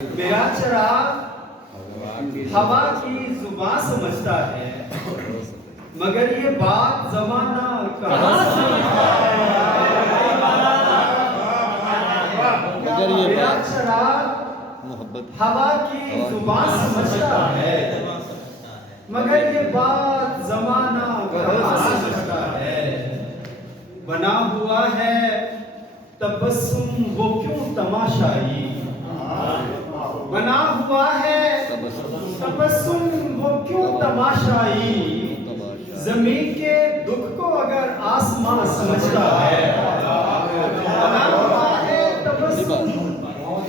मेरा चिराग हवा की जुबान समझता है, मगर ये बात जमाना कहाँ समझता है। मेरा चिराग हवा की जुबान समझता है, मगर ये बात जमाना कहाँ समझता है। बना हुआ है तबस्सुम वो क्यों तमाशाई, बना हुआ है तबस्सुम वो क्यों तमाशाई। जमीन के दुख को अगर आसमां समझता है, बना हुआ है तबस्सुम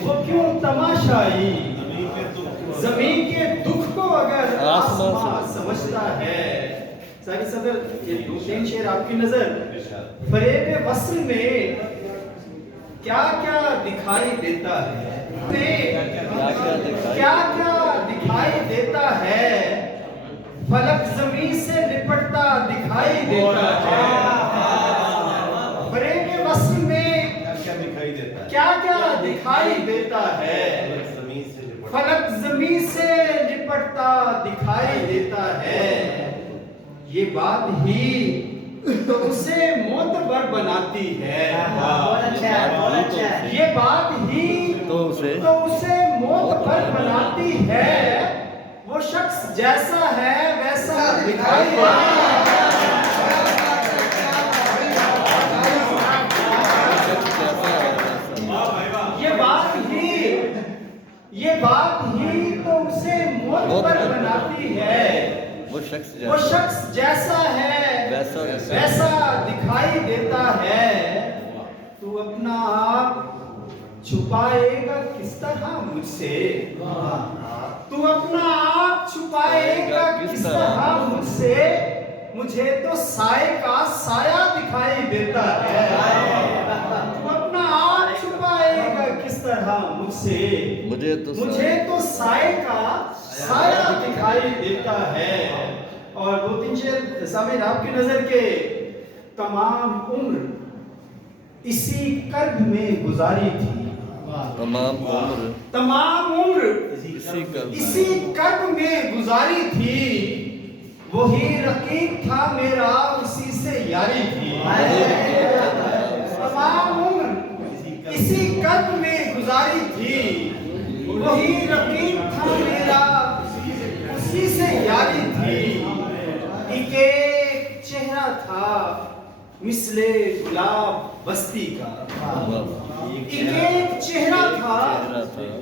वो क्यों तमाशाई। जमीन के दुख को अगर आसमां समझता है। सारी सदर ये दो तीन शेर आपकी नजर फरेब वस्ल में क्या क्या दिखाई देता है, क्या क्या दिखाई देता है। फलक जमीन से लिपटता दिखाई देता है। फरेब वस्ल में क्या क्या दिखाई देता है। फलक जमीन से लिपटता दिखाई देता है। ये बात ही तो उसे मोतबर बनाती है। ये बात ही तो उसे मोतबर बनाती है। वो शख्स जैसा है वैसा दिखाई देता है। ये बात ही तो उसे मोतबर बनाती है। वो शख्स जैसा है वैसा दिखाई देता है। तू अपना आप छुपाएगा किस तरह मुझसे, तू अपना आप छुपाएगा किस तरह मुझसे। मुझे तो साए का साया दिखाई देता है। तू अपना आप छुपाएगा किस तरह मुझसे, मुझे तो साए का साया दिखाई देता है। और दो तीन शेर सामिर आपकी नजर के। तमाम उम्र इसी कर्ब में गुजारी थी, तमाम उम्र इसी कर्ब में गुजारी थी। वही रकीब था मेरा उसी से यारी थी। तमाम उम्र इसी कर्ब में गुजारी थी। वही रकीब था मेरा उसी से यारी थी। एक चेहरा था मिसले गुलाब बस्ती का, एक चेहरा था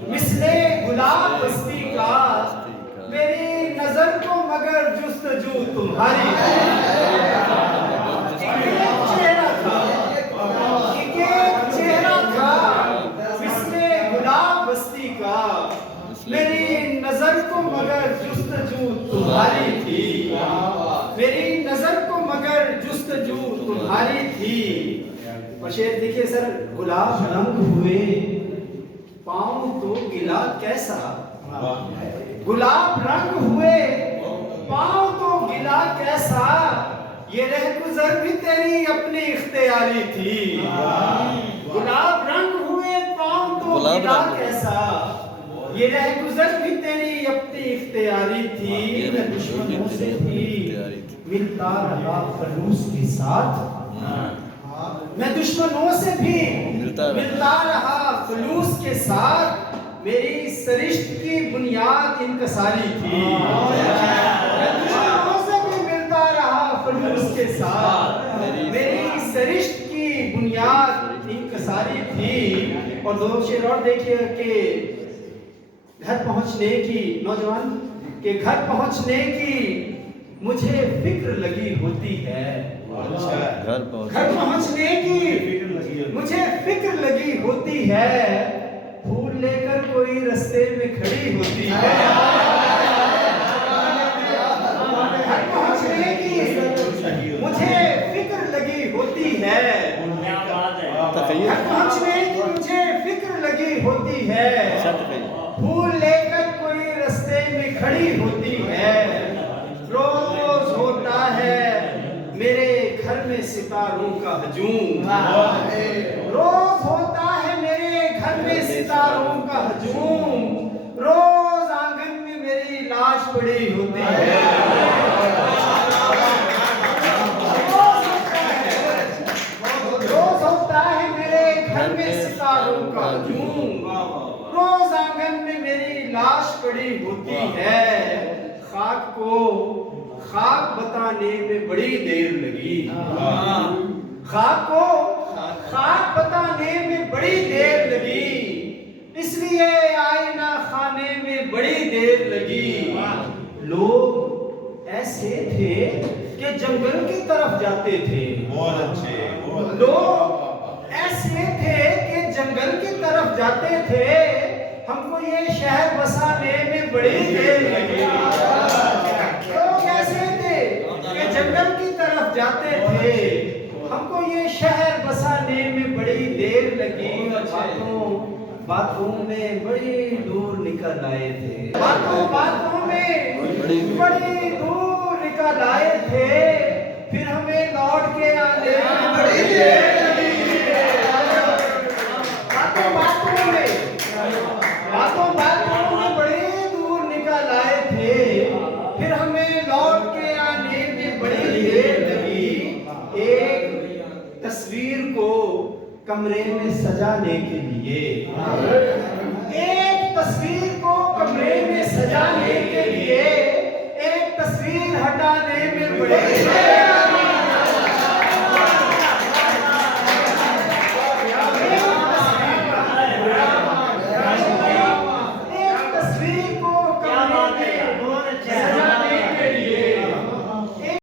मिसले गुलाब बस्ती का। मेरी नजर को मगर जुस्तजू तुम्हारी थी। एक चेहरा था मिसले गुलाब बस्ती का। मेरी नजर को मगर जुस्तजू तुम्हारी थी। मेरी नजर को मगर जुस्तजू तुम्हारी थी। और शेर देखिए सर। गुलाब रंग हुए पाँव तो गिला कैसा, गुलाब रंग हुए पाँव तो गिला कैसा। ये रहगुजर भी तेरी अपनी इख्तियारी थी। गुलाब रंग हुए पाँव तो गिला कैसा। ये रहगुजर भी तेरी अपनी इख्तियारी थी। मैं दुश्मनों से भी मिलता रहा खलूस के साथ, मैं दुश्मनों से भी मिलता रहा खलूस के साथ। मेरी सरिश्त की बुनियाद इनकसारी थी। मैं दुश्मनों से भी मिलता रहा खलूस के साथ। मेरी सरिश्त की बुनियाद इनकसारी थी। और दो शेर और देखिए कि घर पहुंचने की, नौजवान के घर पहुंचने की मुझे फिक्र लगी होती है। घर पहुंचने की मुझे फिक्र लगी होती है। फूल लेकर कोई रास्ते में खड़ी होती है। घर पहुंचने की मुझे फिक्र लगी होती है। घर पहुंचने की मुझे फिक्र लगी होती है। फूल लेकर कोई रास्ते में खड़ी होती है। रोज होता है मेरे घर में सितारों का हजूम। रोज होता है मेरे घर में सितारों का हजूम। बड़ी होती है। रोज होता है मेरे घर में सितारों का झूम, रोज आंगन में मेरी लाश पड़ी होती है। खाक को खाक बताने में बड़ी देर लगी, खाक को खाक बताने में बड़ी देर लगी, इसलिए आईना खाने में बड़ी देर लगी। लोग ऐसे थे कि जंगल की तरफ जाते थे, बहुत अच्छे। लोग ऐसे थे कि जंगल की तरफ जाते थे, हमको ये शहर बसाने में बड़ी देर लगी। लोग ऐसे थे कि जंगल की तरफ जाते थे, हमको ये शहर बसाने में बड़ी देर लगी। बातों में बड़ी दूर निकल आए थे, बातों में बड़ी दूर निकल आए थे, फिर हमें लौट के आने में बड़ी देर लगी। बातों में बड़ी दूर निकल आए थे, फिर हमें लौट के आने में बड़ी देर लगी। एक तस्वीर को कमरे में सजाने के लिए, एक तस्वीर को कमरे में सजाने के लिए, एक तस्वीर हटाने में बड़ी देर